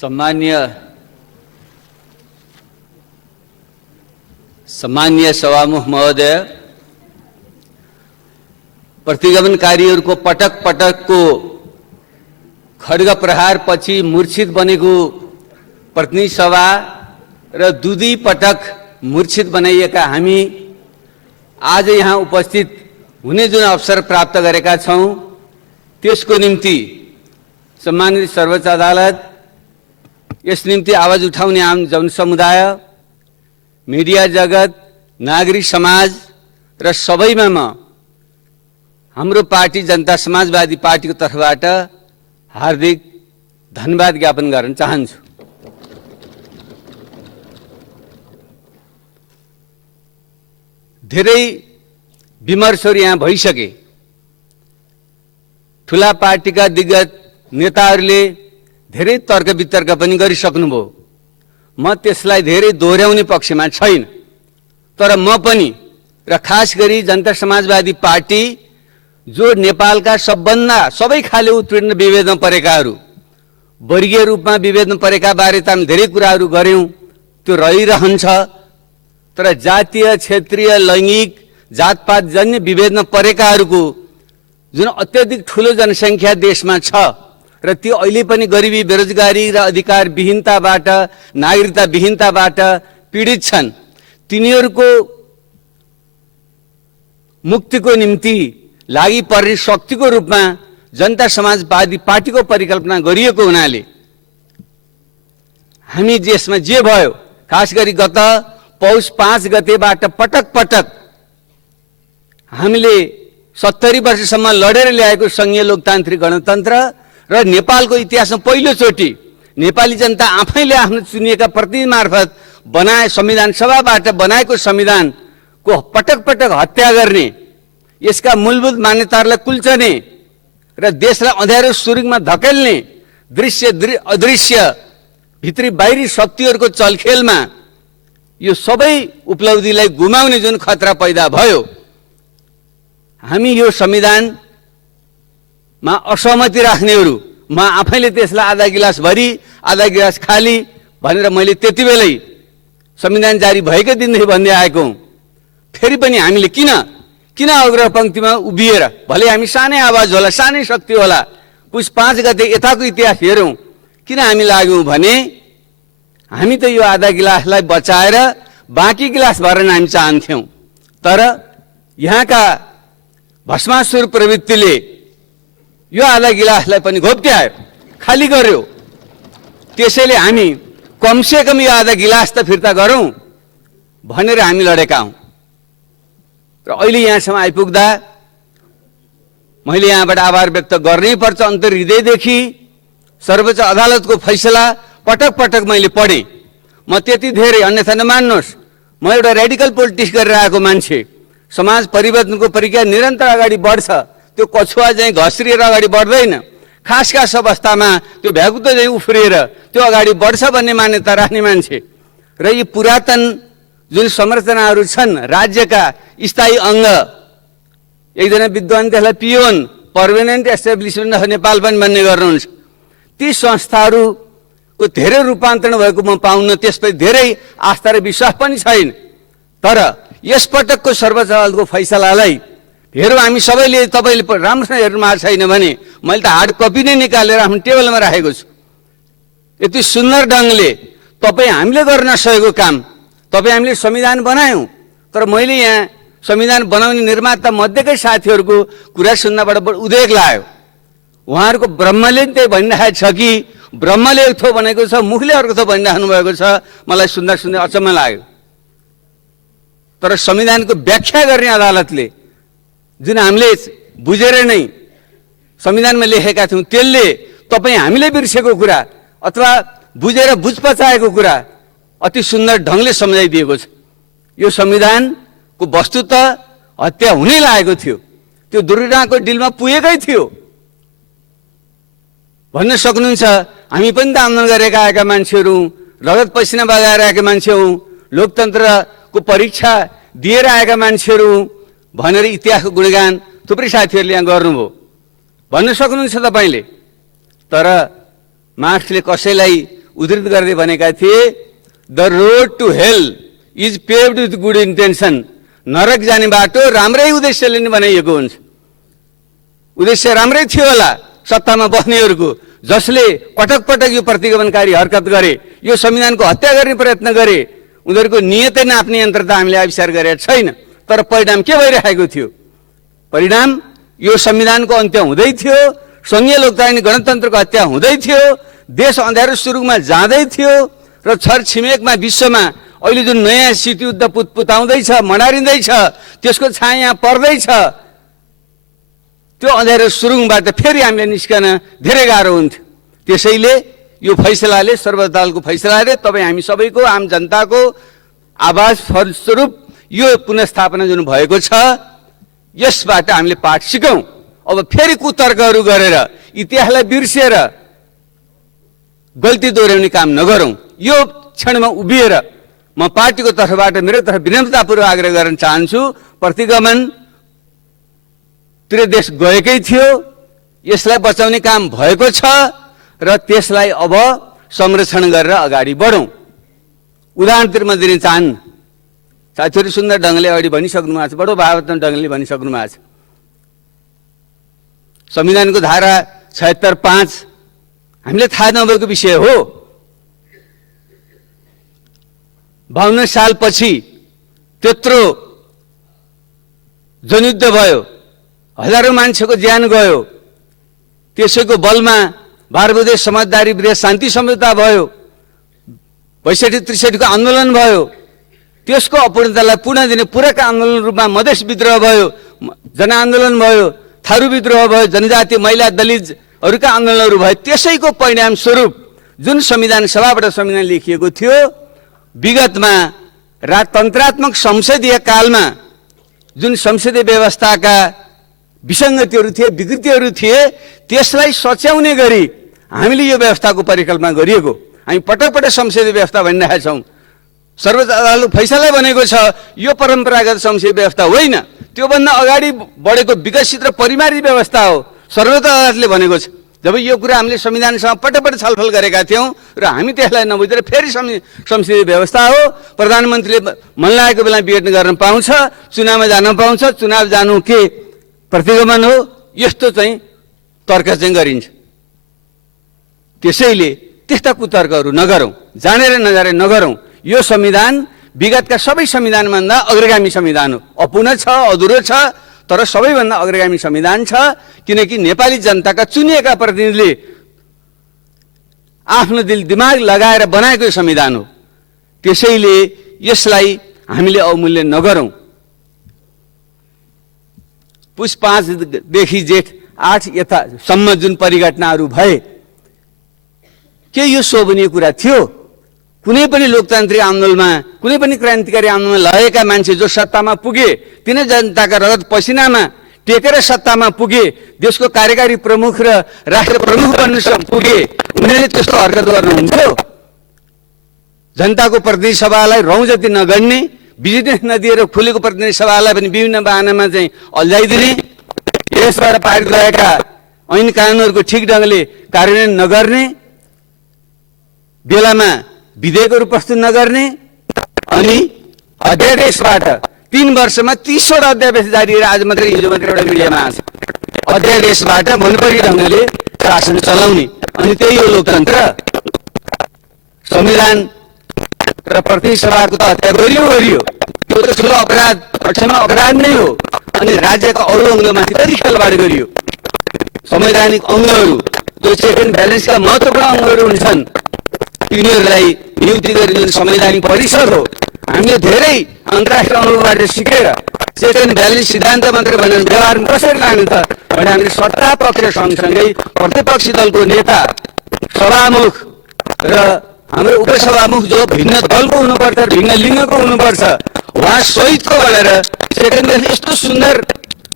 सम्मान्य सभामुख महोदय, प्रतिगमनकारीहरूको पटक पटकको खड्ग प्रहार पछि मूर्छित बनेको प्रतिनिधि सभा र दुई पटक मूर्छित बनाइएका हामी आज यहाँ उपस्थित हुने जुन अवसर प्राप्त गरेका छौं, त्यसको निम्ति सम्मानित सर्वोच्च अदालत, यस निम्ति आवाज उठाउने आम जनसमुदाय, मीडिया जगत, नागरिक समाज र सबैमा म हाम्रो पार्टी जनता समाजवादी पार्टीको तर्फबाट हार्दिक धन्यवाद ज्ञापन गर्न चाहन्छु। धेरै विमर्शहरू यहाँ भइसके। ठूला पार्टीका दिग्गज नेताहरूले धेरै तर्क वितर्क पनि गरिसक्नुभयो। म त्यसलाई धेरै दोहोर्याउने पक्षमा छैन, तर म पनि र खास गरी जनता समाजवादी पार्टी जो नेपालका सबै खाले उत्तीर्ण विभेदमा परेकाहरू, वर्गीय रूपमा विभेदमा परेका बारे त हामी धेरै कुराहरू गर्यौं, त्यो रहिरहन्छ। तर जातीय, क्षेत्रीय, लैंगिक, जातपात जन्य विभेदमा परेकाहरूको जुन अत्यधिक ठूलो जनसंख्या देशमा छ र त्यो अहिले पनि गरिबी, बेरोजगारी र अधिकार विहीनताबाट, नागरिकता विहीनताबाट पीडित छन्। तिनीहरूको मुक्तिको निम्ति लागि पर्ने शक्तिको रूपमा जनता समाजवादी पार्टीको परिकल्पना गरिएको हुनाले हामी देशमा जे भयो, खास गरी गत पौष 5 गतेबाट पटक पटक हामीले 70 वर्षसम्म लडेर ल्याएको संघीय लोकतान्त्रिक गणतन्त्र र नेपालको इतिहासमा पहिलोचोटि नेपाली जनता आफैले आफ्नो चुनिएका प्रतिनिधि मार्फत बनाए संविधान सभाबाट बनाएको संविधानको पटक पटक हत्या गर्ने, यसका मूलभूत मान्यताहरूलाई कुल्चने र देशलाई अँध्यारो सुरुङमा धकेल्ने दृश्य अदृश्य भित्री बाहिरी शक्तिहरूको चलखेलमा यो सबै उपलब्धिलाई गुमाउने जुन खतरा पैदा भयो, हामी यो संविधानमा असहमति राख्नेहरू, म आफैले त्यसलाई आधा गिलास भरी आधा गिलास खाली भनेर मैले त्यति बेलै संविधान जारी भएकै दिनदेखि भन्दै आएको हुँ। फेरि पनि हामीले किन अग्र पंक्तिमा उभिएर, भले हामी सानै आवाज होला, सानै शक्ति होला, पुस 5 गते यताको इतिहास हेरौं, किन हामी लाग्यौं भने हामी त यो आधा गिलासलाई बचाएर बाँकी गिलास भर्न हामी चाहन्थ्यौं। तर यहाँका भस्मासुर प्रवृत्तिले यो आधा गिलासलाई पनि घोप्ट्यायो, खाली गर्यो। त्यसैले हामी कमसेकम यो आधा गिलास त फिर्ता गरौं भनेर हामी लडेका हौं। र अहिले यहाँसम्म आइपुग्दा मैले यहाँबाट आभार व्यक्त गर्नै पर्छ अन्तर्हृदयदेखि। सर्वोच्च अदालतको फैसला पटक पटक मैले पढेँ। म त्यति धेरै, अन्यथा नमान्नुहोस्, म एउटा रेडिकल पोलिटिक्स गरेर आएको मान्छे। समाज परिवर्तनको प्रक्रिया निरन्तर अगाडि बढ्छ, त्यो कछुवा चाहिँ घस्रिएर अगाडि बढ्दैन। खास अवस्थामा त्यो भ्यागुतो चाहिँ उफ्रिएर त्यो अगाडि बढ्छ भन्ने मान्यता राख्ने मान्छे। र यी पुरातन जुन संरचनाहरू छन्, राज्यका स्थायी अङ्ग, एकजना विद्वान त्यसलाई पियोन, पर्मानेन्ट एस्टाब्लिसमेन्ट अफ नेपाल पनि भन्ने गर्नुहुन्छ, ती संस्थाहरूको धेरै रूपान्तरण भएको म पाउन त्यसपछि धेरै आस्था र विश्वास पनि छैन। तर यस पटकको सर्वोच्च अदालतको फैसलालाई हेरौँ हामी सबैले। तपाईले राम्रोसँग हेर्नु भएको छैन भने मैले त हार्ड कपी नै निकालेर आफ्नो टेबलमा राखेको छु। यति सुन्दर ढङ्गले तपाईँ हामीले गर्न नसकेको काम, तपाईँ हामीले संविधान बनायौं, तर मैले यहाँ संविधान बनाउने निर्माता मध्येकै साथीहरूको कुरा सुन्नबाट उद्वेग लाग्यो। उहाँहरूको ब्रह्मले त्यही भनिरहेको छ कि ब्रह्मले एक थो भनेको छ, मुखले अर्को थो भनिराख्नु भएको छ। मलाई सुन्दा अचम्म लाग्यो। तर संविधानको व्याख्या गर्ने अदालतले जुन हामीले बुझेर नै संविधानमा लेखेका थियौं, त्यसले तपाईँ हामीले बिर्सेको कुरा अथवा बुझेर बुझपचाएको कुरा अति सुन्दर ढङ्गले सम्झाइदिएको छ। यो संविधानको वस्तुत हत्या हुनै लागेको थियो, त्यो दुर्घटनाको डिलमा पुगेकै थियो भन्न सक्नुहुन्छ। हामी पनि त आन्दोलन गरेर आएका मान्छेहरू, रगत पसिना बगाएर आएका मान्छे हौं, लोकतन्त्रको परीक्षा दिएर आएका मान्छेहरू भनेर इतिहासको गुणगान थुप्रै साथीहरूले यहाँ गर्नुभयो भन्न सक्नुहुन्छ तपाईले। तर मार्क्सले कसैलाई उद्धृत गर्दै भनेका थिए, the road to hell is paved with good intention. नरक जाने बाटो राम्रै उद्देश्यले नै बनाइएको हुन्छ। उद्देश्य राम्रै थियो होला सत्तामा बस्नेहरूको, जसले पटक पटक यो प्रतिगमनकारी हरकत गरे, यो संविधानको हत्या गर्ने प्रयत्न गरे, उनीहरूको नियतै नाप्ने यन्त्र त हामीले आविष्कार गरेका छैन। तर परिणाम के भइरहेको थियो? परिणाम यो संविधानको अन्त्य हुँदै थियो, संघीय लोकतान्त्रिक गणतन्त्रको हत्या हुँदै थियो, देश अँध्यारो सुरुङमा जाँदै थियो र छरछिमेकमा विश्वमा अहिले जुन नयाँ शीतयुद्ध पुतपुताउँदैछ, मडारिँदैछ, त्यसको छाया यहाँ पर्दैछ। त्यो अँध्यारो सुरुङबाट फेरि हामीले निस्कन धेरै गाह्रो हुन्थ्यो। त्यसैले यो फैसलाले, सर्वोच्च अदालतको फैसलाले तपाईँ हामी सबैको, आम जनताको आवाज फलस्वरूप यो पुनर्स्थापना जुन भएको छ, यसबाट हामीले पाठ सिकौँ। अब फेरि कुतर्कहरू गरेर, इतिहासलाई बिर्सेर गल्ती दोहोऱ्याउने काम नगरौँ। यो क्षणमा उभिएर म पार्टीको तर्फबाट मेरो तर्फ विनम्रतापूर्वक आग्रह गर्न चाहन्छु, प्रतिगमन तिर देश गएकै थियो, यसलाई बचाउने काम भएको छ र त्यसलाई अब संरक्षण गरेर अगाडि बढौँ। उदाहरणतिर म दिन चाहन्न, साथीहरू सुन्दर ढङ्गले अगाडि भनिसक्नु भएको छ, बडो भावात्मक ढङ्गले भनिसक्नु भएको छ। संविधानको धारा 76(5) हामीले थाहा नभएको विषय हो। 52 सालपछि त्यत्रो जनयुद्ध भयो, हजारौं मान्छेको ज्यान गयो, त्यसैको बलमा 12 बुँदे समझदारी विधेयक शान्ति सम्झौता भयो, 62-63 को आन्दोलन भयो, त्यसको अपूर्णतालाई पूर्ण दिने पूरक आन्दोलन रूपमा मधेस विद्रोह भयो, जनआन्दोलन भयो, थारू विद्रोह भयो, जनजाति महिला दलितहरूका आन्दोलनहरू भयो। त्यसैको परिणाम स्वरूप जुन संविधान सभाबाट संविधान लेखिएको थियो, विगतमा राजतन्त्रात्मक संसदीय कालमा जुन संसदीय व्यवस्थाका विसङ्गतिहरू थिए, विकृतिहरू थिए, त्यसलाई सच्याउने गरी हामीले यो व्यवस्थाको परिकल्पना गरिएको। हामी पटक पटक संसदीय व्यवस्था भनिरहेका छौँ। सर्वोच्च अदालतले फैसला भनेको छ यो परम्परागत संसदीय व्यवस्था होइन, त्योभन्दा अगाडि बढेको विकसित र परिमार्जित व्यवस्था हो, सर्वोच्च अदालतले भनेको छ। जब यो कुरा हामीले संविधानसँग पटक पटक छलफल गरेका थियौँ र हामी त्यसलाई नबुझेर फेरि संसदीय व्यवस्था हो, प्रधानमन्त्रीले मन लागेको बेला भेट गर्न पाउँछ, चुनावमा जान पाउँछ, चुनाव जानु के प्रतिगमन हो, यस्तो चाहिँ तर्क चाहिँ गरिन्छ। त्यसैले त्यस्ता कुतर्कहरू नगरौँ, जानेर नजानेर नगरौँ। यो संविधान विगतका सबै संविधानभन्दा अग्रगामी संविधान हो। अपूर्ण छ, अधुरो छ, तर सबैभन्दा अग्रगामी संविधान छ, किनकि नेपाली जनताका चुनिएका प्रतिनिधिले आफ्नो दिल दिमाग लगाएर बनाएको संविधान हो। त्यसैले यसलाई हामीले अवमूल्य नगरौँ। पुस 5 देखि जेठ 8 यतासम्म जुन परिघटनाहरू भए, के यो शोभनीय कुरा थियो? कुनै पनि लोकतान्त्रिक आन्दोलनमा, कुनै पनि क्रान्तिकारी आन्दोलनमा लगेका मान्छे जो सत्तामा पुगे, तिनै जनताका रगत पसिनामा टेकेर सत्तामा पुगे, देशको कार्यकारी प्रमुख र राष्ट्र प्रमुख बन्न पुगे, उनीहरूले त्यस्तो हरकत गर्नुहुन्थ्यो? जनताको प्रतिनिधि सभालाई रौँ जति नगर्ने, बिजनेस नदिएर खुलेको प्रतिनिधि सभालाई पनि विभिन्न बहानामा चाहिँ अल्झाइदिने, यसबाट पारित गरेका ऐन कानुनहरूको ठिक ढङ्गले कार्यान्वयन नगर्ने, बेलामा विधेयकहरू प्रस्तुत नगर्ने, अनि अध्यादेशबाट 3 वर्षमा 30वटा अध्यादेश जारी गरेर आज मात्रै हिजो मात्रै एउटा मिडियामा आएको छ। अध्यादेशबाट मनपरी ढङ्गले शासन चलाउने, अनि त्यही हो लोकतन्त्र। संविधान र प्रतिनिधि सभाको त हत्या गरियो, त्यो त ठुलो अपराध, पक्षमा अपराध नै हो। अनि राज्यका अरू अङ्गमाथि कति खेलवाड गरियो। संवैधानिक अङ्गहरू जो चेक एन्ड ब्यालेन्सका महत्त्वपूर्ण अङ्गहरू हुन्छन्, तिनीहरूलाई नियुक्ति गर्ने जुन संवैधानिक परिषद हो, हामीले धेरै अन्तर्राष्ट्रिय अनुभवबाट सिकेर चेक एन्ड ब्यालेन्स सिद्धान्त मात्रै भनेर व्यवहारमा कसरी लानु त भने हामीले सत्ता पक्ष सँगसँगै प्रतिपक्षी दलको नेता, सभामुख र हाम्रो उपसभामुख जो भिन्न दलको हुनुपर्छ, भिन्न लिङ्गको हुनुपर्छ, उहाँ सहितको भनेर चेक एन्ड ब्यालेन्स यस्तो सुन्दर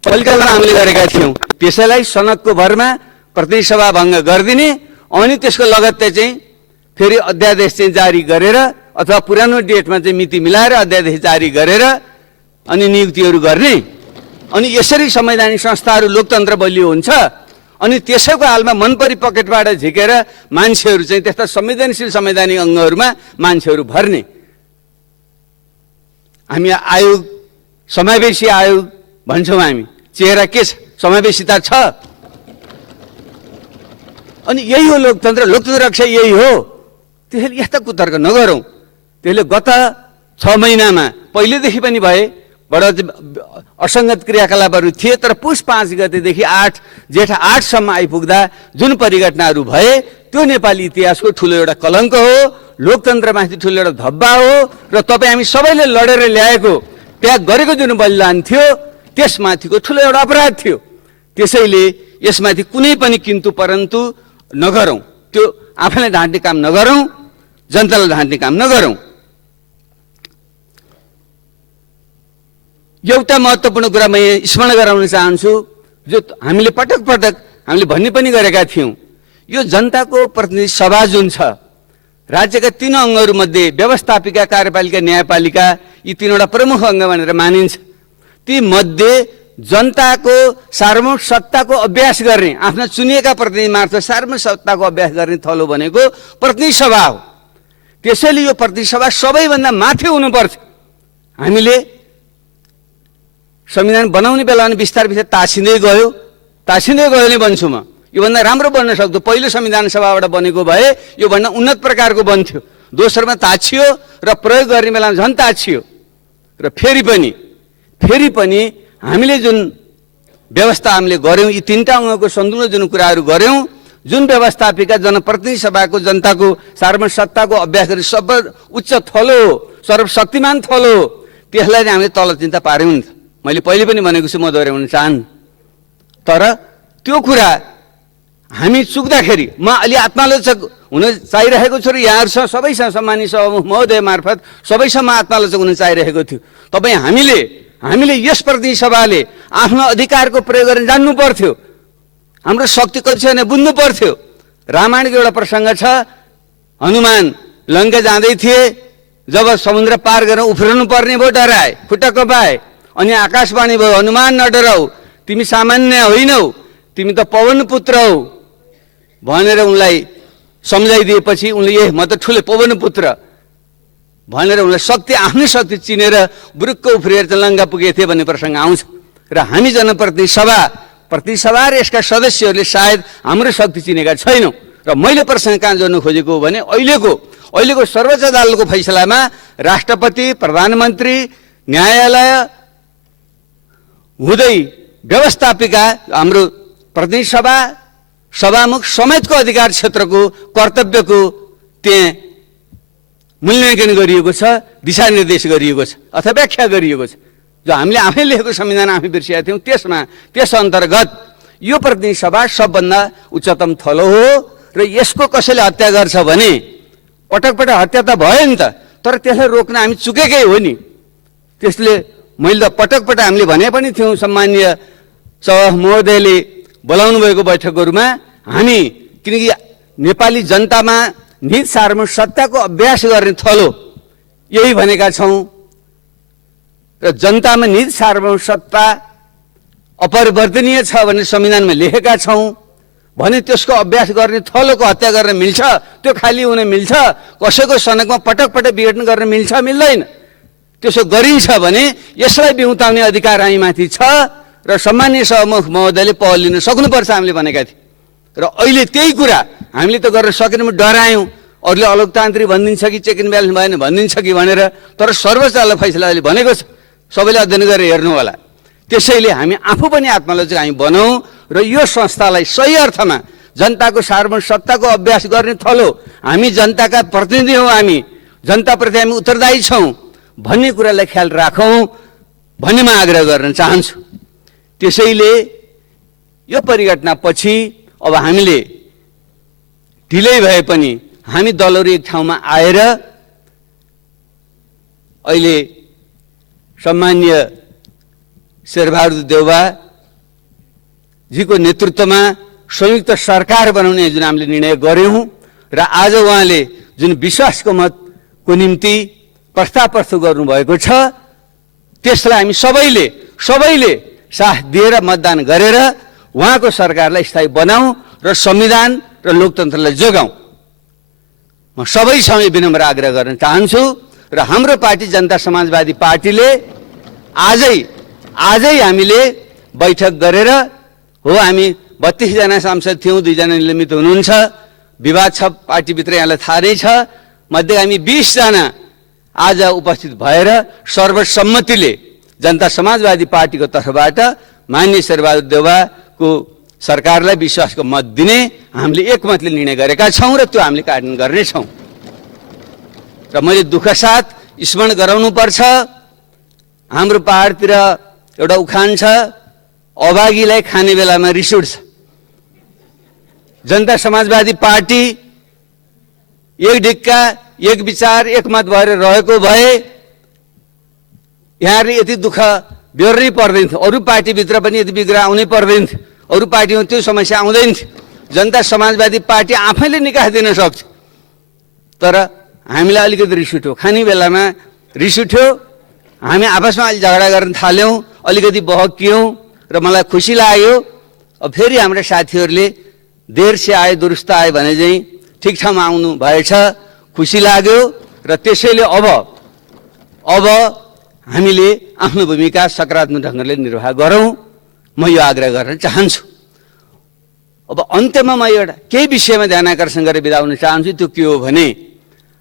परिकल्पना हामीले गरेका थियौँ। त्यसैलाई सनकको भरमा प्रतिनिधि सभा भङ्ग गरिदिने, अनि त्यसको लगत्तै चाहिँ फेरि अध्यादेश चाहिँ जारी गरेर अथवा पुरानो डेटमा चाहिँ मिति मिलाएर अध्यादेश जारी गरेर अनि नियुक्तिहरू गर्ने, अनि यसरी संवैधानिक संस्थाहरू लोकतन्त्र बलियो हुन्छ। अनि त्यसैको हालमा मनपरी पकेटबाट झिकेर मान्छेहरू चाहिँ त्यस्ता संवेदनशील संवैधानिक अङ्गहरूमा मान्छेहरू भर्ने। हामी आयोग समावेशी आयोग भन्छौँ, हामी चेहरा के छ? समावेशिता छ। अनि यही हो लोकतन्त्र, लोकतन्त्र रक्षा यही हो। त्यसैले यस्ता कुतर्क नगरौँ। त्यसले गत 6 महिनामा पहिलेदेखि पनि भए बडा असङ्गत क्रियाकलापहरू थिए, तर पुस 5 गतेदेखि जेठ 8 सम्म आइपुग्दा जुन परिघटनाहरू भए त्यो नेपाली इतिहासको ठुलो एउटा कलङ्क हो, लोकतन्त्रमाथि ठुलो एउटा धब्बा हो र तपाईँ हामी सबैले लडेर ल्याएको त्याग गरेको जुन बलिदान थियो त्यसमाथिको ठुलो एउटा अपराध थियो। त्यसैले यसमाथि कुनै पनि किन्तु परन्तु नगरौँ, त्यो आफैलाई ढाँट्ने काम नगरौँ, जनतालाई ढाँट्ने काम नगरौँ। एउटा महत्त्वपूर्ण कुरा म स्मरण गराउन चाहन्छु, जो हामीले पटक पटक हामीले भन्ने पनि गरेका थियौँ। यो जनताको प्रतिनिधि सभा जुन छ, राज्यका 3 अङ्गहरूमध्ये व्यवस्थापिका, कार्यपालिका, न्यायपालिका, यी 3वटा प्रमुख अङ्ग भनेर मानिन्छ। ती मध्ये जनताको सार्वभौमिक सत्ताको अभ्यास गर्ने, आफ्ना चुनिएका प्रतिनिधि मार्फत सार्वभौमिक सत्ताको अभ्यास गर्ने थलो भनेको प्रतिनिधि सभा हो। त्यसैले यो प्रतिनिधि सभा सबैभन्दा माथि हुनुपर्छ। हामीले संविधान बनाउने बेला पनि बिस्तारै बिस्तारै तासिँदै गयो नै भन्छु म। योभन्दा राम्रो बन्न सक्थ्यो। पहिलो संविधान सभाबाट बनेको भए योभन्दा उन्नत प्रकारको बन्थ्यो। दोस्रोमा ताछियो र प्रयोग गर्ने बेलामा झन् ताछियो। र फेरि पनि हामीले जुन व्यवस्था हामीले गऱ्यौँ, यी 3टा अङ्गको सन्तुलन जुन कुराहरू गऱ्यौँ, जुन व्यवस्थापिका जनप्रतिनिधि सभाको जनताको सार्वभौमिक सत्ताको अभ्यास गर्ने सब उच्च थलो हो, सर्वशक्तिमान थलो हो, त्यसलाई हामीले तल चिन्ता पार्यौँ नि त। मैले पहिले पनि भनेको छु, म दोहोऱ्याउन चाहन्न। तर त्यो कुरा हामी चुक्दाखेरि म अलि आत्मालोचक हुन चाहिरहेको छु र यहाँहरूसँग सबैसँग सम्मानित सभामुख महोदय मार्फत सबैसँग आत्मालोचक हुन चाहिरहेको थियो। तपाईँ हामीले यस प्रतिनिधि सभाले आफ्नो अधिकारको प्रयोग गर्न जान्नु पर्थ्यो। हाम्रो शक्ति कति छ भने बुझ्नु पर्थ्यो। रामायणको एउटा प्रसङ्ग छ, हनुमान लङ्का जाँदै थिए, जब समुद्र पार गरेर उफ्रनु पर्ने भयो, डराए, खुट्टा कपाए, अनि आकाशवाणी भयो, हनुमान नडराऊ, तिमी सामान्य होइनौ, तिमी त पवन पुत्र हौ भनेर उनलाई सम्झाइदिएपछि उनले म त ठुलो पवन पुत्र भनेर उनलाई आफ्नै शक्ति चिनेर बुरुक्क उफ्रिएर लङ्का पुगेको थिए भन्ने प्रसङ्ग आउँछ। र हामी जनप्रतिनिधि सभा र यसका सदस्यहरूले सायद हाम्रो शक्ति चिनेका छैनौँ। र मैले प्रसङ्ग कहाँ जोड्नु खोजेको हो भने अहिलेको सर्वोच्च अदालतको फैसलामा राष्ट्रपति, प्रधानमन्त्री, न्यायालय हुँदै व्यवस्थापिका, हाम्रो प्रतिनिधि सभा, सभामुख समेतको अधिकार क्षेत्रको कर्तव्यको त्यहाँ मूल्याङ्कन गरिएको छ, दिशानिर्देश गरिएको छ अथवा व्याख्या गरिएको छ। जो हामीले आफै लेखेको संविधान आफै बिर्सिएका थियौँ, त्यस अन्तर्गत यो प्रतिनिधि सभा सबभन्दा उच्चतम थलो हो। र यसको कसैले हत्या गर्छ भने पटक हत्या त भयो नि त, तर त्यसलाई रोक्न हामी चुकेकै हो नि। त्यसले मैले त पटक हामीले भने पनि थियौँ, सम्मानीय सभामुख महोदयले बोलाउनु भएको बैठकहरूमा, हामी किनकि नेपाली जनतामा निज सार्वभौमिक सत्ताको अभ्यास गर्ने थलो यही भनेका छौँ र जनतामा निज सार्वभौमिक सत्ता अपरिवर्तनीय छ भन्ने संविधानमा लेखेका छौँ भने त्यसको अभ्यास गर्ने थलोको हत्या गर्न मिल्छ? त्यो खाली हुन मिल्छ? कसैको सनकमा पटक विघटन गर्न मिल्छ, मिल्दैन? त्यसो गरिन्छ भने यसलाई बिउताउने अधिकार हामीमाथि छ र सम्मानीय सभामुख महोदयले पहल लिन सक्नुपर्छ हामीले भनेका थियौँ। र अहिले त्यही कुरा हामीले त गर्न सकेनौँ, डरायौँ। अरूले अलोकतान्त्रिक भनिदिन्छ कि चेक एन्ड ब्यालेन्स भएन भनिदिन्छ कि भनेर, तर सर्वोच्च अदालत फैसलाले भनेको छ, सबैले अध्ययन गरेर हेर्नु होला। त्यसैले हामी आफू पनि आत्मालोचक हामी बनाऊ र यो संस्थालाई सही अर्थमा जनताको सार्वभौमिक सत्ताको अभ्यास गर्ने थलो, हामी जनताका प्रतिनिधि हौँ, हामी जनताप्रति हामी उत्तरदायी छौँ भन्ने कुरालाई ख्याल राखौँ भन्ने म आग्रह गर्न चाहन्छु। त्यसैले यो परिघटनापछि अब हामीले ढिलै भए पनि हामी दलहरू एक ठाउँमा आएर अहिले सम्मान्य शेरबहादुर देउवाजीको नेतृत्वमा संयुक्त सरकार बनाउने जुन हामीले निर्णय गऱ्यौँ र आज उहाँले जुन विश्वासको मतको निम्ति प्रस्ताव प्रस्तुत गर्नुभएको छ, त्यसलाई हामी सबैले साथ दिएर मतदान गरेर उहाँको सरकारलाई स्थायी बनाऊ र संविधान र लोकतन्त्रलाई जोगाऊ। म सबैसँग विनम्र आग्रह गर्न चाहन्छु र हाम्रो पार्टी जनता समाजवादी पार्टीले आजै हामीले बैठक गरेर हो, हामी 32 जना सांसद थियौँ, 2 जना निलम्बित हुनुहुन्छ, विवाद छ पार्टीभित्र, यहाँलाई थाहा नै छ। मध्ये हामी 20 जना आज उपस्थित भएर सर्वसम्मतिले जनता समाजवादी पार्टीको तर्फबाट माननीय शेरबहादुर देउवाको सरकारलाई विश्वासको मत दिने हामीले एकमतले निर्णय गरेका छौँ र त्यो हामीले कार्यान्वयन गर्नेछौँ। र मैले दुःख साथ स्मरण गराउनुपर्छ, हाम्रो पहाडतिर एउटा उखान छ, अभागीलाई खाने बेलामा रिस उठ्छ। जनता समाजवादी पार्टी एक ढिक्का, एक विचार, एक मत भएर रहेको भए यहाँहरूले यति दुःख बेहोर्नै पर्दैन थियो, अरू पार्टीभित्र पनि यति बिग्रा आउनै पर्दैन थियो, अरू पार्टीमा त्यो समस्या आउँदैन थियो। जनता समाजवादी पार्टी आफैले निकास दिन सक्छ। तर हामीलाई अलिकति रिस उठ्यो, खाने बेलामा रिस उठ्यो, हामी आपसमा अलि झगडा गर्न थाल्यौँ, अलिकति बहकियौँ र मलाई खुसी लाग्यो। अब फेरि हाम्रा साथीहरूले देर से आए दुरुस्त आए भने चाहिँ ठिक ठाउँमा आउनु भएछ, खुसी लाग्यो। र त्यसैले अब हामीले आफ्नो भूमिका सकारात्मक ढङ्गले निर्वाह गरौँ, म यो आग्रह गर्न चाहन्छु। अब अन्त्यमा म एउटा केही विषयमा ध्यान आकर्षण गरेर बिदा हुन चाहन्छु। त्यो के हो भने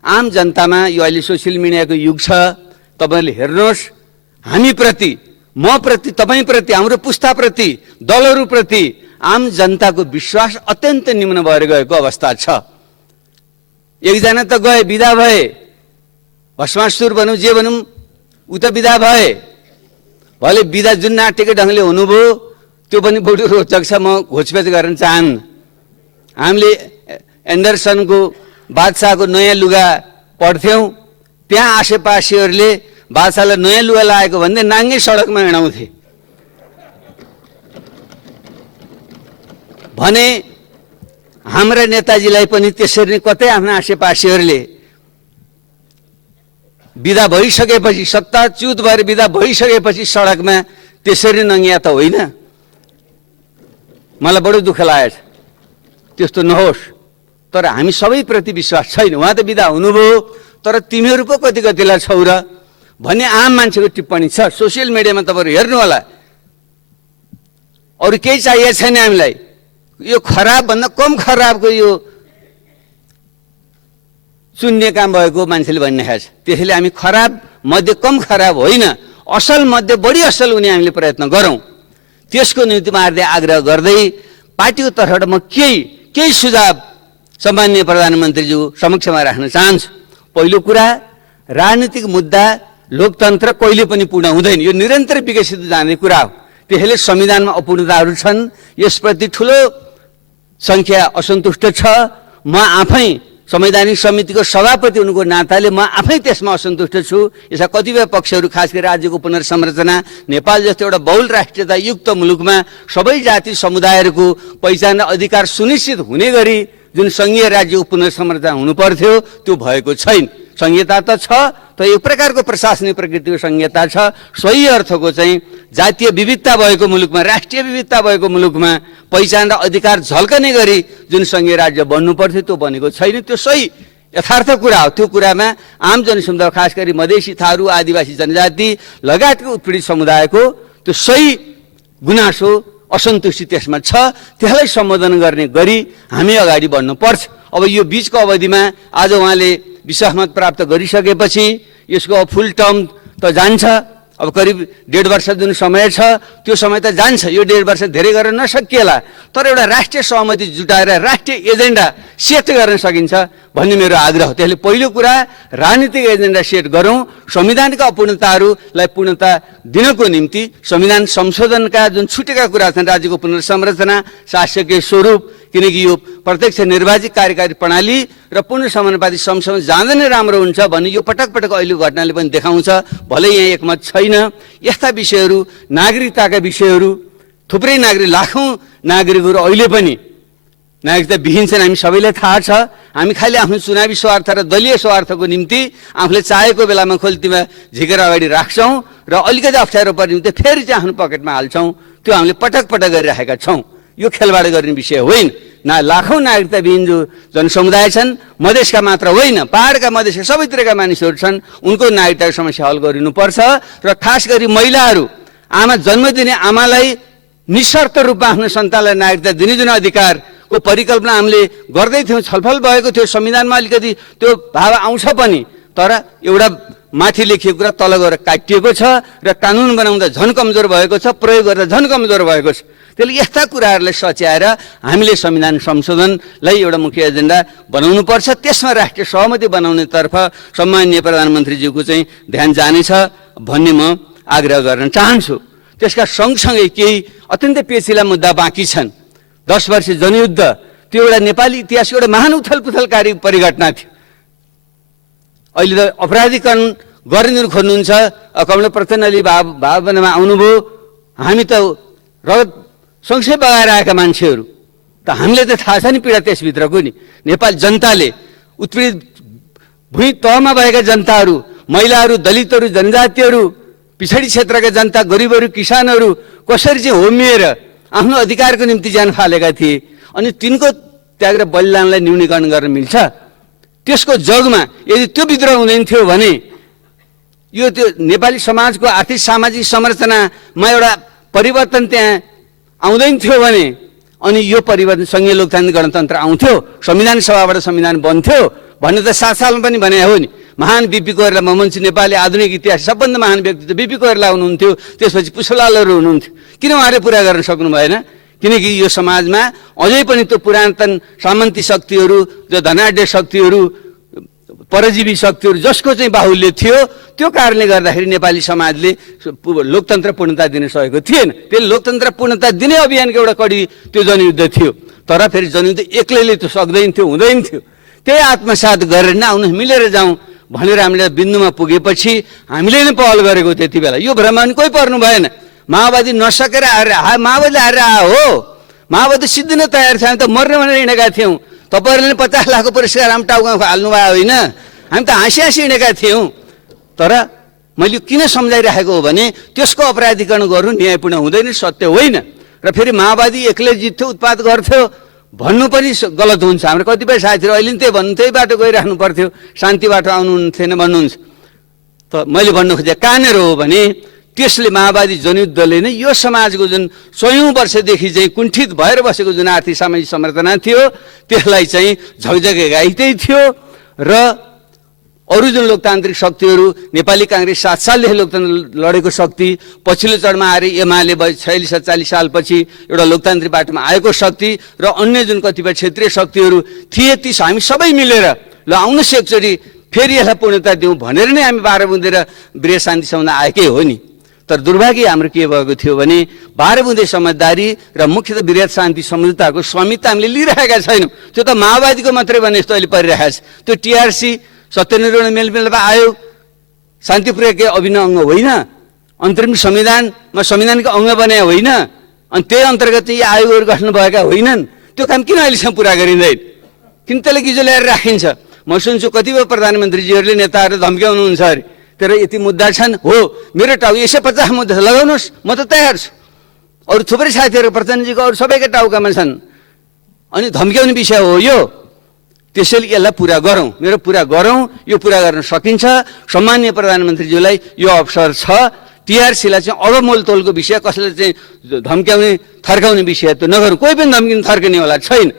आम जनतामा यो अहिले सोसियल मिडियाको युग छ। तपाईँले हेर्नुहोस्, हामीप्रति, मप्रति, तपाईँप्रति, हाम्रो पुस्ताप्रति, दलहरूप्रति आम जनताको विश्वास अत्यन्त निम्न भएर गएको अवस्था छ। एकजना त गए, बिदा भए, भस्मासुर भनौँ जे भनौँ, ऊ त बिदा भए, भले बिदा जुन नाटेको ढङ्गले हुनुभयो त्यो पनि बढी रोचक छ, म घोचपेच गर्न चाहन्न। हामीले एन्डरसनको बादशाहको नयाँ लुगा पढ्थ्यौँ, त्यहाँ आसेपासेहरूले बादशाहलाई नयाँ लुगा लगाएको भन्दै नाङ्गै सडकमा हिँडाउँथे भने हाम्रा नेताजीलाई पनि त्यसरी नै कतै आफ्ना आसेपासेहरूले बिदा भइसकेपछि, सत्ताच्युत भएर बिदा भइसकेपछि सडकमा त्यसरी नङ्गिया त होइन। मलाई बडो दुःख लागेको छ, त्यस्तो नहोस्। तर हामी सबैप्रति विश्वास छैन। उहाँ त बिदा हुनुभयो, तर तिमीहरू पो कति कतिलाई छौ र भन्ने आम मान्छेको टिप्पणी छ। सोसियल मिडियामा तपाईँहरू हेर्नु होला। अरू केही चाहिएको छैन हामीलाई, यो खराबभन्दा कम खराबको यो चुन्ने काम भएको मान्छेले भनिरहेको छ। त्यसैले हामी खराब मध्ये कम खराब होइन, असल मध्ये बढी असल हुने हामीले प्रयत्न गरौँ। त्यसको निम्ति म हार्दै आग्रह गर्दै पार्टीको तर्फबाट म केही सुझाव सम्माननीय प्रधानमन्त्रीज्यू समक्षमा राख्न चाहन्छु। पहिलो कुरा, राजनीतिक मुद्दा लोकतन्त्र कहिले पनि पूर्ण हुँदैन, यो निरन्तर विकसित जाने कुरा हो। त्यसैले संविधानमा अपूर्णताहरू छन्, यसप्रति ठुलो सङ्ख्या असन्तुष्ट छ। म आफै संवैधानिक समितिको सभापति हुनुको नाताले म आफै त्यसमा असन्तुष्ट छु। यसका कतिपय पक्षहरू, खास गरी राज्यको पुनर्संरचना, नेपाल जस्तो एउटा बहुल राष्ट्रियता युक्त मुलुकमा सबै जाति समुदायहरूको पहिचान र अधिकार सुनिश्चित हुने गरी जुन सङ्घीय राज्यको पुनर्संरचना हुनुपर्थ्यो त्यो भएको छैन। संहिता त छ, तर एक प्रकारको प्रशासनिक प्रकृतिको संहिता छ। सही अर्थको चाहिँ जातीय विविधता भएको मुलुकमा, राष्ट्रिय विविधता भएको मुलुकमा पहिचान र अधिकार झल्कने गरी जुन सङ्घीय राज्य बन्नु पर्थ्यो त्यो बनेको छैन। त्यो सही यथार्थ कुरा हो। त्यो कुरामा आम जनसमुदाय, खास गरी मधेसी, थारू, आदिवासी जनजाति लगायतको उत्पीडित समुदायको त्यो सही गुनासो, असन्तुष्टि त्यसमा छ। त्यसलाई सम्बोधन गर्ने गरी हामी अगाडि बढ्नुपर्छ। अब यो बिचको अवधिमा आज उहाँले विश्वासमत प्राप्त गरिसकेपछि यसको फुल टर्म त जान्छ। अब करिब 1.5 वर्ष जुन समय छ त्यो समय त जान्छ। यो 1.5 वर्ष धेरै गर्न नसकिएला, तर एउटा राष्ट्रिय सहमति जुटाएर राष्ट्रिय एजेन्डा सेट गर्न सकिन्छ भन्ने मेरो आग्रह हो। त्यसले पहिलो कुरा राजनीतिक एजेन्डा सेट गरौँ, संविधानका अपूर्णताहरूलाई पूर्णता दिनको निम्ति संविधान संशोधनका जुन छुटेका कुरा छन्, राज्यको पुनर्संरचना, शासकीय स्वरूप, किनकि यो प्रत्यक्ष निर्वाचित कार्यकारी प्रणाली र पूर्ण समानुपातिक संसदमा जाँदा नै राम्रो हुन्छ भन्ने यो पटक पटक अहिलेको घटनाले पनि देखाउँछ। भलै यहाँ एकमत छैन। यस्ता विषयहरू, नागरिकताका विषयहरू, थुप्रै नागरिक, लाखौँ नागरिकहरू अहिले पनि नागरिकता विहीन छन्, हामी सबैलाई थाहा छ। हामी खालि आफ्नो चुनावी स्वार्थ र दलीय स्वार्थको निम्ति आफूले चाहेको बेलामा खोल्तीमा झिकेर अगाडि राख्छौँ र अलिकति अप्ठ्यारो पर्ने निम्ति फेरि चाहिँ आफ्नो पकेटमा हाल्छौँ। त्यो हामीले पटक पटक गरिराखेका छौँ। यो खेलबाड गर्ने विषय होइन। लाखौं नागरिकताविहीन जो जनसमुदाय छन्, मधेसका मात्र होइन, पहाडका मधेसका सबैतिरका मानिसहरू छन्, उनको नागरिकताको समस्या हल गरिनुपर्छ। र खास गरी महिलाहरू, आमा जन्म दिने आमालाई निशर्त रूपमा आफ्नो सन्तानलाई नागरिकता दिने जुन अधिकारको परिकल्पना हामीले गर्दै थियौँ, छलफल भएको थियो, संविधानमा अलिकति त्यो भाव आउँछ पनि, तर एउटा माथि लेखिएको कुरा तल गएर काटिएको छ र कानुन बनाउँदा झन कमजोर भएको छ, प्रयोग गर्दा झन कमजोर भएको छ। त्यसले यस्ता कुराहरूलाई सच्याएर हामीले संविधान संशोधनलाई एउटा मुख्य एजेन्डा बनाउनुपर्छ। त्यसमा राष्ट्रिय सहमति बनाउनेतर्फ सम्माननीय प्रधानमन्त्रीज्यूको चाहिँ ध्यान जानेछ भन्ने म आग्रह गर्न चाहन्छु। त्यसका सँगसँगै केही अत्यन्तै पेचिला मुद्दा बाँकी छन्। 10 वर्ष जनयुद्ध, त्यो एउटा नेपाली इतिहासको एउटा महान उथलपुथलकारी परिघटना थियो। अहिले त अपराधीकरण गर्ने खोज्नुहुन्छ, कमल प्रचण्डले भावनामा आउनुभयो। हामी त रगत सँगसँगै बगाएर आएका मान्छेहरू त, हामीले त थाहा छ नि पीडा त्यसभित्रको नि। नेपाल जनताले, उत्पीडित भूमि तहमा भएका जनताहरू, महिलाहरू, दलितहरू, जनजातिहरू, पिछडी क्षेत्रका जनता, गरिबहरू, किसानहरू कसरी चाहिँ होमिएर आफ्नो अधिकारको निम्ति ज्यान फालेका थिए। अनि तिनको त्याग र बलिदानलाई न्यूनीकरण गर्न मिल्छ? त्यसको जगमा यदि त्यो विद्रोह हुँदैन थियो भने यो त्यो नेपाली समाजको आर्थिक सामाजिक संरचनामा एउटा परिवर्तन त्यहाँ आउँदैन थियो भने, अनि यो परिवर्तन सङ्घीय लोकतान्त्रिक गणतन्त्र आउँथ्यो, संविधान सभाबाट संविधान बन्थ्यो भन्ने त 7 सालमा पनि भने हो नि। महान बिपी कोइराला, मोहम्मद नेपालले आधुनिक इतिहास सबभन्दा महान व्यक्ति त बिपी कोइराला हुनुहुन्थ्यो, त्यसपछि पुष्पलालहरू हुनुहुन्थ्यो। किन उहाँले पुरा गर्न सक्नु भएन? किनकि यो समाजमा अझै पनि त्यो पुरातन सामन्ती शक्तिहरू, जो धनाढ्य शक्तिहरू, परजीवी शक्तिहरू जसको चाहिँ बाहुल्य थियो, त्यो कारणले गर्दाखेरि नेपाली समाजले लोकतन्त्र पूर्णता दिन सकेको थिएन। त्यसले लोकतन्त्र पूर्णता दिने अभियानको एउटा कडी त्यो जनयुद्ध थियो। तर फेरि जनयुद्ध एक्लैले त्यो सक्दैन थियो, हुँदैन थियो। त्यही आत्मसात गरेर न आउनु मिलेर जाउँ भनेर हामीले बिन्दुमा पुगेपछि हामीले नै पहल गरेको त्यति बेला। यो भ्रमण कोही पर्नु भएन। माओवादी नसकेर आएर माओवादीले आएर हो, माओवादी सिद्धिन तयार थियो। हामी त मर्ने भनेर हिँडेका थियौँ। तपाईँहरूले 50 लाखको पुरस्कार हामी टाउमा हाल्नुभयो होइन? हामी त हाँसी हाँसी हिँडेका थियौँ। तर मैले किन सम्झाइराखेको हो भने त्यसको अपराधीकरण गर्नु न्यायपूर्ण हुँदैन, सत्य होइन। र फेरि माओवादी एक्लै जित्थ्यो, उत्पात गर्थ्यो भन्नु पनि गलत हुन्छ। हाम्रो कतिपय साथीहरू अहिले त्यही भन्नु, त्यही बाटो गइराख्नु पर्थ्यो, शान्ति बाटो आउनु थिएन भन्नुहुन्छ। त मैले भन्नु खोजेँ कहाँनिर हो भने त्यसले माओवादी जनयुद्धले नै यो समाजको जुन 100औं वर्षदेखि चाहिँ कुण्ठित भएर बसेको जुन आर्थिक सामाजिक संरचना थियो त्यसलाई चाहिँ झकझक्याइदै थियो। र अरू जुन लोकतान्त्रिक शक्तिहरू, नेपाली काङ्ग्रेस 7 सालदेखि लोकतन्त्र लडेको शक्ति, पछिल्लो चरणमा आएर एमाले 46-47 सालपछि एउटा लोकतान्त्रिक बाटोमा आएको शक्ति, र अन्य जुन कतिपय क्षेत्रीय शक्तिहरू थिए, ती हामी सबै मिलेर ल आउनुहोस् एकचोटि फेरि यसलाई पूर्णता दिउँ भनेर नै हामी 12 बुँदे र वृहत शान्ति सम्बन्ध आएकै हो नि। तर दुर्भाग्य हाम्रो के भएको थियो भने 12 बुँदे समझदारी र मुख्यतः वृहत शान्ति सम्झौताको स्वामित्व हामीले लिइरहेका छैनौँ। त्यो त माओवादीको मात्रै भने जस्तो अहिले परिरहेको छ। त्यो टिआरसी सत्यनिर्वहन मेलमिलाप आयोग शान्ति प्रक्रियाकै अभिन्न अङ्ग होइन, अन्तरिम संविधानमा संविधानको अङ्ग बनाए होइन, अनि त्यही अन्तर्गत चाहिँ आयोगहरू गठन भएका होइनन्। त्यो काम किन अहिलेसम्म पुरा गरिँदैन? किन त्यसले गिजो ल्याएर राखिन्छ? म सुन्छु कतिपय प्रधानमन्त्रीजीहरूले नेताहरूले धम्क्याउनुहुन्छ अरे, तर यति मुद्दा छन् हो, मेरो टाउको 150 मुद्दा लगाउनुहोस्, म त तयार छु। अरू थुप्रै साथीहरू प्रचण्डजीको अरू सबैका टाउकामा छन्, अनि धम्क्याउने विषय हो यो। त्यसैले यसलाई पुरा गरौँ, मेरो पुरा गरौँ। यो पुरा गर्न सकिन्छ। सम्माननीय प्रधानमन्त्रीज्यूलाई यो अवसर छ। टिआरसीलाई चाहिँ अब मोलतोलको विषय, कसैले चाहिँ धम्क्याउने थर्काउने विषय त नगरौँ। कोही पनि धम्किने थर्कनेवाला छैन।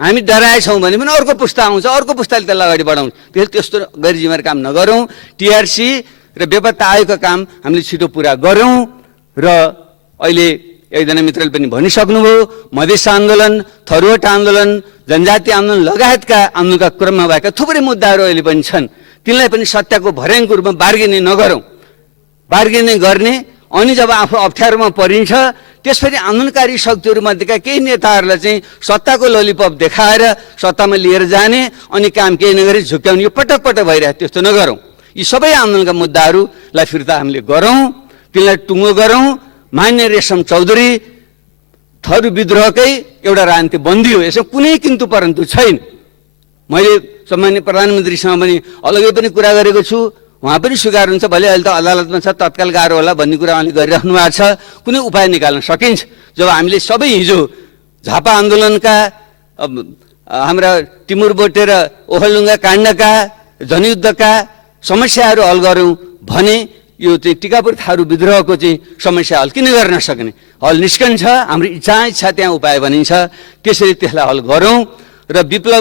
हामी डराएछौँ भने पनि अर्को पुस्ता आउँछ, अर्को पुस्ताले त्यसलाई अगाडि बढाउँछ। त्यसले त्यस्तो गैरजिम्मेवार काम नगरौँ। टिआरसी र बेपत्ता आयोगको काम हामीले छिटो पुरा गरौँ। र अहिले एकजना मित्रले पनि भनिसक्नुभयो, मधेस आन्दोलन, थरुवाट आन्दोलन, जनजाति आन्दोलन लगायतका आन्दोलनका क्रममा भएका थुप्रै मुद्दाहरू अहिले पनि छन्। तिनलाई पनि सत्ताको भर्याङको रूपमा बार्गेनिङ नगरौँ। बार्गेनिङ गर्ने, अनि जब आफू अप्ठ्यारोमा परिन्छ त्यसपछि आन्दोलनकारी शक्तिहरूमध्येका केही नेताहरूलाई चाहिँ सत्ताको ललिपप देखाएर सत्तामा लिएर जाने, अनि काम केही नगरी झुक्याउने, यो पटक पटक भइरहेको। त्यस्तो नगरौँ। यी सबै आन्दोलनका मुद्दाहरूलाई फिर्ता हामीले गरौँ, तिनलाई टुङ्गो गरौँ। मान्य रेशम चौधरी थरु विद्रोहकै एउटा राजनीति बन्दी हो, यसमा कुनै किन्तु परन्तु छैन। मैले सम्माननीय प्रधानमन्त्रीसँग पनि अलग्गै पनि कुरा गरेको छु, उहाँ पनि स्वीकार्नुहुन्छ। भले अहिले त अदालतमा छ, तत्काल गाह्रो होला भन्ने कुरा उहाँले गरिराख्नु भएको छ। कुनै उपाय निकाल्न सकिन्छ। जब हामीले सबै हिजो झापा आन्दोलनका हाम्रा टिमुर बोटेर ओखलढुङ्गा काण्डका जनयुद्धका समस्याहरू हल गरौँ भने यो चाहिँ टिकापुर थारू विद्रोहको चाहिँ समस्या हल किन गर्न नसक्ने? हल निस्कन्छ। हाम्रो इच्छा त्यहाँ उपाय भनिन्छ। त्यसरी त्यसलाई हल गरौँ र विप्लव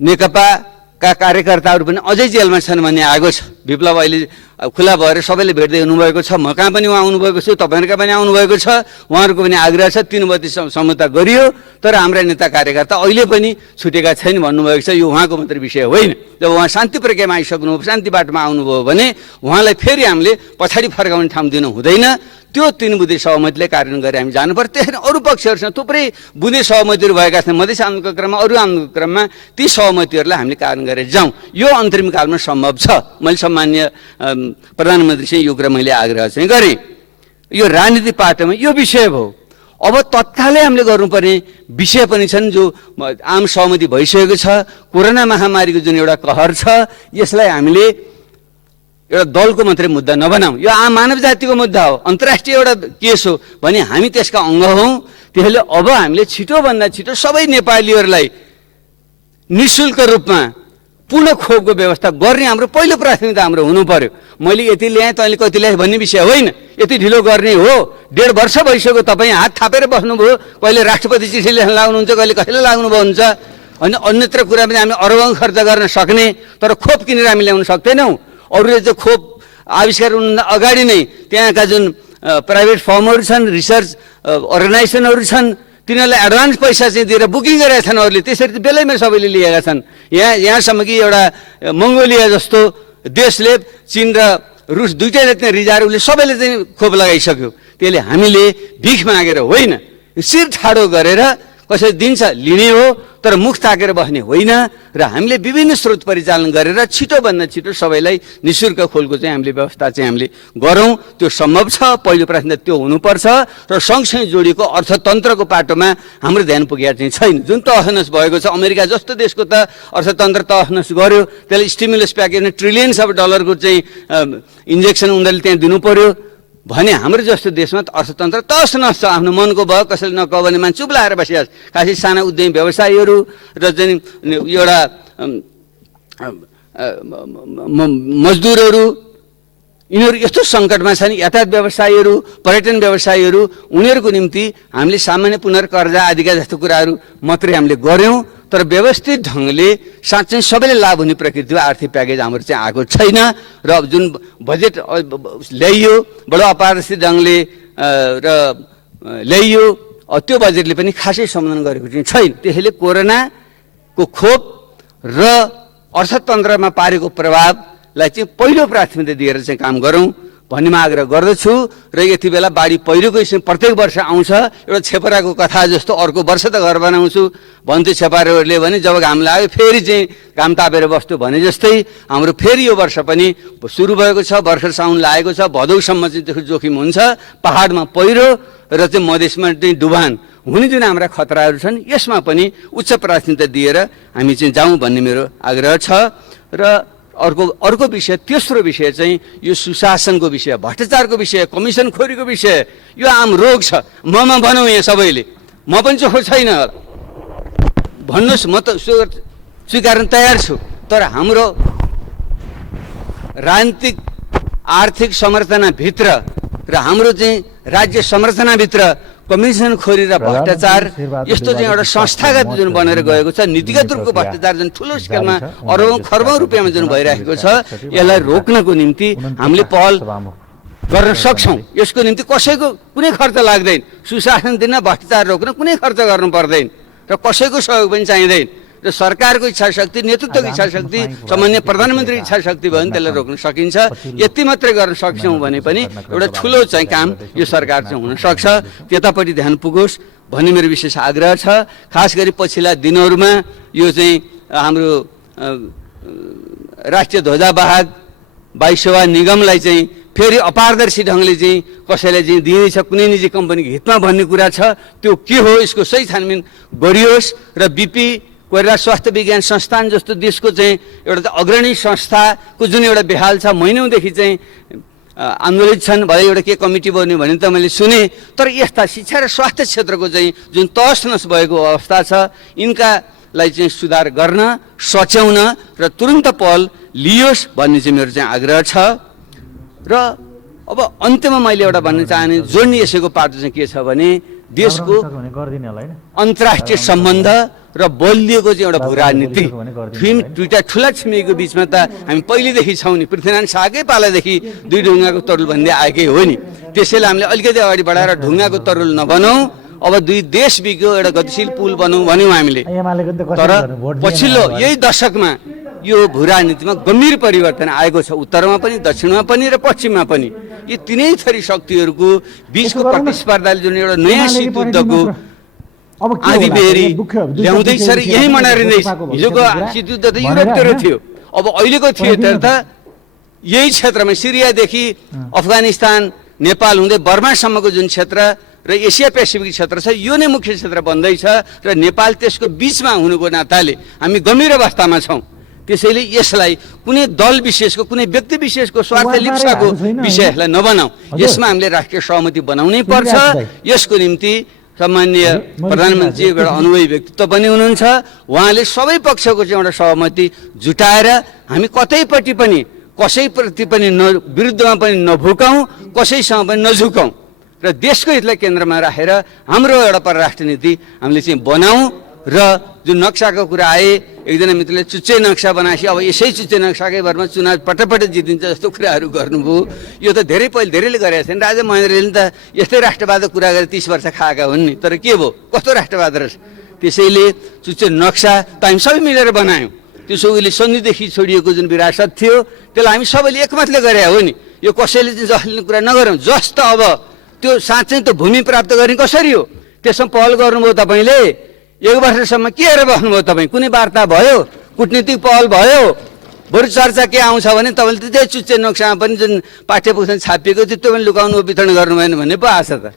नेकपाका कार्यकर्ताहरू पनि अझै जेलमा छन् भन्ने आएको छ। विप्लव अहिले खुला भएर सबैले भेट्दै हुनुभएको छ। म कहाँ पनि उहाँ आउनुभएको छु, तपाईँहरूका पनि आउनुभएको छ, उहाँहरूको पनि आग्रह छ। 3 बजे सम्झौता गरियो, तर हाम्रा नेता कार्यकर्ता अहिले पनि छुटेका छैन भन्नुभएको छ। यो उहाँको मात्र विषय होइन। जब उहाँ शान्ति प्रक्रियामा आइसक्नुभयो, शान्ति बाटोमा आउनुभयो भने उहाँलाई फेरि हामीले पछाडि फर्काउने ठाउँ दिनु हुँदैन। त्यो 3 बुँदे सहमतिले कार्यान्वयन गरेर हामी जानुपर्छ। त्यसरी अरू पक्षहरूसँग थुप्रै बुँदे सहमतिहरू भएका छन्। मधेस आन्दोलनको क्रममा, अरू आन्दोलनको क्रममा ती सहमतिहरूलाई हामीले कार्यान्वयन गरेर जाउँ। यो अन्तरिम कालमा सम्भव छ। मैले सम्मान्य प्रधानमन्त्रीसँग यो कुरा मैले आग्रह चाहिँ गरेँ। यो राजनीति पाटोमा यो विषय भयो। अब तत्कालै हामीले गर्नुपर्ने विषय पनि छन् जो आम सहमति भइसकेको छ। कोरोना महामारीको जुन एउटा कहर छ, यसलाई हामीले एउटा दलको मात्रै मुद्दा नबनाऊ। यो आम मानव जातिको मुद्दा हो, अन्तर्राष्ट्रिय एउटा केस हो भने हामी त्यसका अङ्ग हौँ। त्यसैले अब हामीले छिटोभन्दा छिटो सबै नेपालीहरूलाई निःशुल्क रूपमा पूर्ण खोपको व्यवस्था गर्ने हाम्रो पहिलो प्राथमिकता हाम्रो हुनु पर्यो। मैले यति ल्याएँ, तैँले कति ल्याएँ भन्ने विषय होइन। यति ढिलो गर्ने हो। 1.5 वर्ष भइसक्यो, तपाईँ हात थापेर बस्नुभयो। कहिले राष्ट्रपति चिठी लेख्न लाग्नुहुन्छ, कहिले कसैले लाग्नुभयो हुन्छ। अनि अन्यत्र कुरा पनि हामी अरबौँ खर्च गर्न सक्ने, तर खोप किनेर हामी ल्याउन सक्दैनौँ। अरूले चाहिँ खोप आविष्कार हुनुभन्दा अगाडि नै त्यहाँका जुन प्राइभेट फर्महरू छन्, रिसर्च अर्गनाइजेसनहरू छन्, तिनीहरूलाई एडभान्स पैसा चाहिँ दिएर बुकिङ गरेका छन्। अरूले त्यसरी बेलैमा सबैले लिएका छन्। यहाँसम्म कि एउटा मङ्गोलिया जस्तो देशले, चीन र रुस दुईटैले त्यहाँ रिजाएर उसले सबैले चाहिँ खोप लगाइसक्यो। त्यसले हामीले भिख मागेर होइन, शिर ठाडो गरेर कसैले दिन्छ लिने हो, तर मुख ताकेर बस्ने होइन। र हामीले विभिन्न स्रोत परिचालन गरेर छिटोभन्दा छिटो सबैलाई निःशुल्क खोलको चाहिँ हामीले व्यवस्था चाहिँ हामीले गरौँ। त्यो सम्भव छ। पहिलो प्राथमिकता त्यो हुनुपर्छ। र सँगसँगै जोडिएको अर्थतन्त्रको पाटोमा हाम्रो ध्यान पुगेको चाहिँ छैन। जुन तहस भएको छ, अमेरिका जस्तो देशको त अर्थतन्त्र तहस गर्यो, त्यसलाई स्टिमुलस प्याकेज ट्रिलियन्स अफ डलरको चाहिँ इन्जेक्सन उनीहरूले त्यहाँ दिनु पर्यो भने हाम्रो जस्तो देशमा अर्थतन्त्र तहस नहस छ। आफ्नो मनको भयो, कसैले नकह भने मान्छे चुप लागेर बसिहाल्छ। खासै साना उद्यमी व्यवसायीहरू र चाहिँ एउटा मजदुरहरू, यिनीहरू यस्तो सङ्कटमा छन्। यातायात व्यवसायीहरू, पर्यटन व्यवसायीहरू, उनीहरूको निम्ति हामीले सामान्य पुनर्कर्जा आदिका जस्तो कुराहरू मात्रै हामीले गऱ्यौँ। तर व्यवस्थित ढङ्गले साँच्चै सबैले लाभ हुने प्रकृतिको आर्थिक प्याकेज हाम्रो चाहिँ आएको छैन। र जुन बजेट ल्याइयो बडो अपारदर्शी ढङ्गले र ल्याइयो, त्यो बजेटले पनि खासै सम्बोधन गरेको चाहिँ छैन। त्यसैले कोरोनाको खोप र अर्थतन्त्रमा पारेको प्रभावलाई चाहिँ पहिलो प्राथमिकता दिएर चाहिँ काम गरौँ भन्ने आग्रह गर्दछु। र यति बेला बाढी पहिरोको स्थिति प्रत्येक वर्ष आउँछ। एउटा छेपराको कथा जस्तो अर्को वर्ष त घर बनाउँछु भन्थ्यो छेपारोहरूले भने जब घाम लाग्यो फेरि चाहिँ घाम तापेर बस्यो भने जस्तै हाम्रो फेरि यो वर्ष पनि सुरु भएको छ। भर्खर साउन लागेको छ। भदौसम्म चाहिँ त्यसको जोखिम हुन्छ। पहाडमा पहिरो र चाहिँ मधेसमा चाहिँ डुबान हुने जुन हाम्रा खतराहरू छन्, यसमा पनि उच्च प्राथमिकता दिएर हामी चाहिँ जाउँ भन्ने मेरो आग्रह छ। र अर्को विषय, तेस्रो विषय चाहिँ यो सुशासनको विषय, भ्रष्टाचारको विषय, कमिसन खोरीको विषय। यो आम रोग छ। ममा भनौँ यहाँ सबैले, म पनि चोखो छैन भन्नुहोस्, म त स्वीकार्न तयार छु। तर हाम्रो राजनीतिक आर्थिक संरचनाभित्र र हाम्रो चाहिँ राज्य संरचनाभित्र कमिसन खोरी र भ्रष्टाचार यस्तो चाहिँ एउटा संस्थागत जुन बनेर गएको छ, नीतिगत रूपको भ्रष्टाचार जुन ठुलो स्केलमा अरबौँ खरबौँ रुपियाँमा जुन भइरहेको छ, यसलाई रोक्नको निम्ति हामीले पहल गर्न सक्छौँ। यसको निम्ति कसैको कुनै खर्च लाग्दैन। सुशासन दिन, भ्रष्टाचार रोक्न कुनै खर्च गर्नु पर्दैन र कसैको सहयोग पनि चाहिँदैन। र सरकारको इच्छा शक्ति, नेतृत्वको इच्छा शक्ति, सामान्य प्रधानमन्त्री इच्छा शक्ति भयो भने त्यसलाई रोक्न सकिन्छ। यति मात्रै गर्न सक्छौँ भने पनि एउटा ठुलो चाहिँ काम यो सरकार चाहिँ हुन सक्छ। त्यतापट्टि ध्यान पुगोस् भन्ने मेरो विशेष आग्रह छ। खास गरी पछिल्ला दिनहरूमा यो चाहिँ हाम्रो राष्ट्रिय ध्वजावाहक वायु सेवा निगमलाई चाहिँ फेरि अपारदर्शी ढङ्गले चाहिँ कसैलाई चाहिँ दिइनेछ, कुनै निजी कम्पनीको हितमा भन्ने कुरा छ। त्यो के हो, यसको सही छानबिन गरियोस्। र बिपी कोइराला स्वास्थ्य विज्ञान संस्थान जस्तो देशको चाहिँ एउटा अग्रणी संस्थाको जुन एउटा बेहाल छ, महिनौदेखि चाहिँ आन्दोलित छन्। भरे एउटा के कमिटी बन्यो भने त मैले सुने, तर यस्ता शिक्षा र स्वास्थ्य क्षेत्रको चाहिँ जुन तहस भएको अवस्था छ, यिनकालाई चाहिँ सुधार गर्न सच्याउन र तुरुन्त पहल लियोस् भन्ने चाहिँ मेरो चाहिँ आग्रह छ। र अब अन्त्यमा मैले एउटा भन्न चाहने जोड्ने यसैको पाटो चाहिँ के छ भने देशको अन्तर्राष्ट्रिय सम्बन्ध र बलिएको चाहिँ एउटा भू राजनीति। दुईटा ठुला छिमेकीको बिचमा त हामी पहिलेदेखि छौँ नि, पृथ्वीनारायण शाहकै पालादेखि दुई ढुङ्गाको तरुल भन्दै आएकै हो नि। त्यसैले हामीले अलिकति अगाडि बढाएर ढुङ्गाको तरुल नबनाऊ, अब दुई देश बिचको एउटा गतिशील पुल बनाऊ भन्यौँ हामीले। तर पछिल्लो यही दशकमा यो भू राजनीतिमा गम्भीर परिवर्तन आएको छ, उत्तरमा पनि दक्षिणमा पनि र पश्चिममा पनि। यी तिनै थरी शक्तिहरूको बिचको प्रतिस्पर्धाले जुन एउटा नयाँ शीतयुद्धको आधी बेरी ल्याउँदैछ र यही मनाइँदैछ। हिजोको शीतयुद्ध त युरोपतिर थियो, अब अहिलेको थिएटर त यही क्षेत्रमा सिरियादेखि अफगानिस्तान नेपाल हुँदै बर्मासम्मको जुन क्षेत्र र एसिया पेसिफिक क्षेत्र छ, यो नै मुख्य क्षेत्र बन्दैछ र नेपाल त्यसको बिचमा हुनुको नाताले हामी गम्भीर अवस्थामा छौँ। त्यसैले यसलाई कुनै दल विशेषको कुनै व्यक्ति विशेषको स्वार्थ लिप्साको विषयलाई नबनाऊ, यसमा हामीले राष्ट्रिय सहमति बनाउनै पर्छ। यसको निम्ति सम्माननीय प्रधानमन्त्री एउटा अनुभवी व्यक्तित्व पनि हुनुहुन्छ, उहाँले सबै पक्षको चाहिँ एउटा सहमति जुटाएर हामी कतैपट्टि पनि कसैप्रति पनि विरुद्धमा पनि नभुकाउँ, कसैसँग पनि नझुकाउँ र देशको हितलाई केन्द्रमा राखेर हाम्रो एउटा परराष्ट्र नीति हामीले चाहिँ बनाऊँ। र जुन नक्साको कुरा आए, एकजना मित्रले चुच्चे नक्सा बनाएपछि अब यसै चुच्चे नक्साकै भरमा चुनाव पटपट जितिन्छ जस्तो कुराहरू गर्नुभयो। यो त धेरै धेरैले गरेका छन्। राजा महेन्द्रले त यस्तै राष्ट्रवादको कुरा गरेर 30 वर्ष खाएका हुन् नि, तर के भयो, कस्तो राष्ट्रवाद रहेछ। त्यसैले चुच्चे नक्सा त हामी सबै मिलेर बनायौँ। त्यसो उहिले सन्धिदेखि छोडिएको जुन विरासत थियो त्यसलाई हामी सबैले एकमतले गरे हो नि। यो कसैले चाहिँ जसले कुरा नगरौँ, जस त अब त्यो साँच्चै त भूमि प्राप्त गर्ने कसरी हो, त्यसमा पहल गर्नुभयो तपाईँले। 1 वर्षसम्म के हेरेर बस्नुभयो तपाईँ? कुनै वार्ता भयो, कुटनीतिक पहल भयो? बरु चर्चा के आउँछ भने तपाईँले त्यही चुच्चे नक्सामा पनि जुन पाठ्यपुस्तक छापिएको थियो त्यो पनि लुकाउनु वितरण गर्नु भएन भन्ने पो आशा त।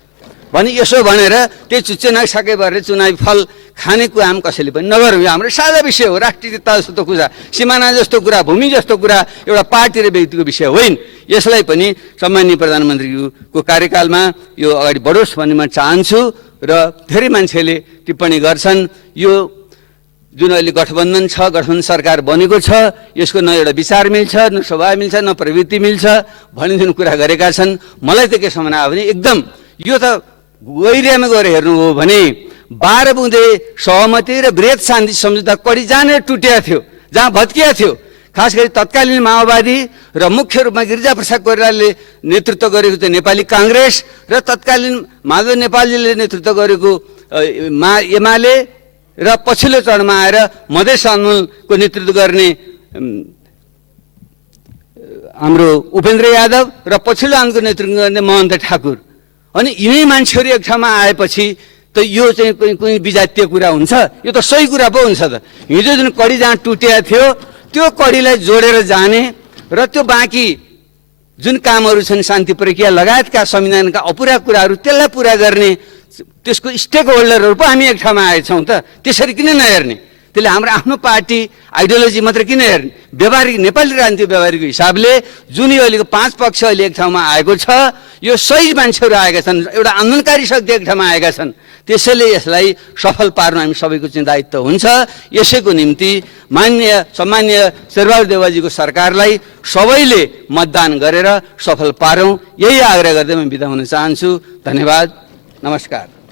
भने यसो भनेर त्यही चुच्चे नक्साकै भएर चुनावी फल खाने काम कसैले पनि नगरौँ। यो हाम्रो साझा विषय हो, राष्ट्रियता जस्तो कुरा, सिमाना जस्तो कुरा, भूमि जस्तो कुरा एउटा पार्टी र व्यक्तिको विषय होइन। यसलाई पनि सम्माननीय प्रधानमन्त्रीको कार्यकालमा यो अगाडि बढोस् भन्ने म चाहन्छु। र धेरै मान्छेले टिप्पणी गर्छन् यो जुन अहिले गठबन्धन छ, गठबन्धन सरकार बनेको छ, यसको न एउटा विचार मिल्छ, न स्वभाव मिल्छ, न प्रवृत्ति मिल्छ भन्ने जुन कुरा गरेका छन्, मलाई त के सम्झना आयो भने एकदम यो त गहिरियामा गएर हेर्नु हो भने 12 बुँदे सहमति र वृहत शान्ति सम्झौता कडी जानेर टुटेको थियो, जहाँ भत्किया थियो। खास गरी तत्कालीन माओवादी र मुख्य रूपमा गिरिजाप्रसाद कोइरालाले नेतृत्व गरेको चाहिँ नेपाली काङ्ग्रेस र तत्कालीन माधव नेपालजीले नेतृत्व गरेको एमाले र पछिल्लो चरणमा आएर मधेस आन्दोलनको नेतृत्व गर्ने हाम्रो उपेन्द्र यादव र पछिल्लो आन्दोलनको नेतृत्व गर्ने महन्त ठाकुर, अनि यिनै मान्छेहरू एक ठाउँमा आएपछि त यो चाहिँ कुनै विजातीय कुरा हुन्छ? यो त सही कुरा पो हुन्छ त। हिजो जुन कडी जहाँ टुटेको थियो त्यो कडीलाई जोडेर जाने र त्यो बाँकी जुन कामहरू छन् शान्ति प्रक्रिया लगायतका संविधानका अपुरा कुराहरू त्यसलाई पुरा गर्ने त्यसको स्टेक होल्डरहरू पो हामी एक ठाउँमा आएछौँ त। त्यसरी किन नहेर्ने? त्यसले हाम्रो आफ्नो पार्टी आइडियोलोजी मात्र किन हेर्ने? व्यवहारिक नेपाली राजनीतिक व्यवहारिक हिसाबले जुन यो अहिलेको 5 पक्ष अहिले एक ठाउँमा आएको छ, यो सही मान्छेहरू आएका छन्, एउटा आन्दोलनकारी शक्ति एक ठाउँमा आएका छन्। त्यसैले यसलाई सफल पार्नु हामी सबैको चाहिँ दायित्व हुन्छ। यसैको निम्ति सम्माननीय शेरबहादुर देउवाजीको सरकारलाई सबैले मतदान गरेर सफल पारौँ, यही आग्रह गर्दै म बिदा हुन चाहन्छु। धन्यवाद, नमस्कार।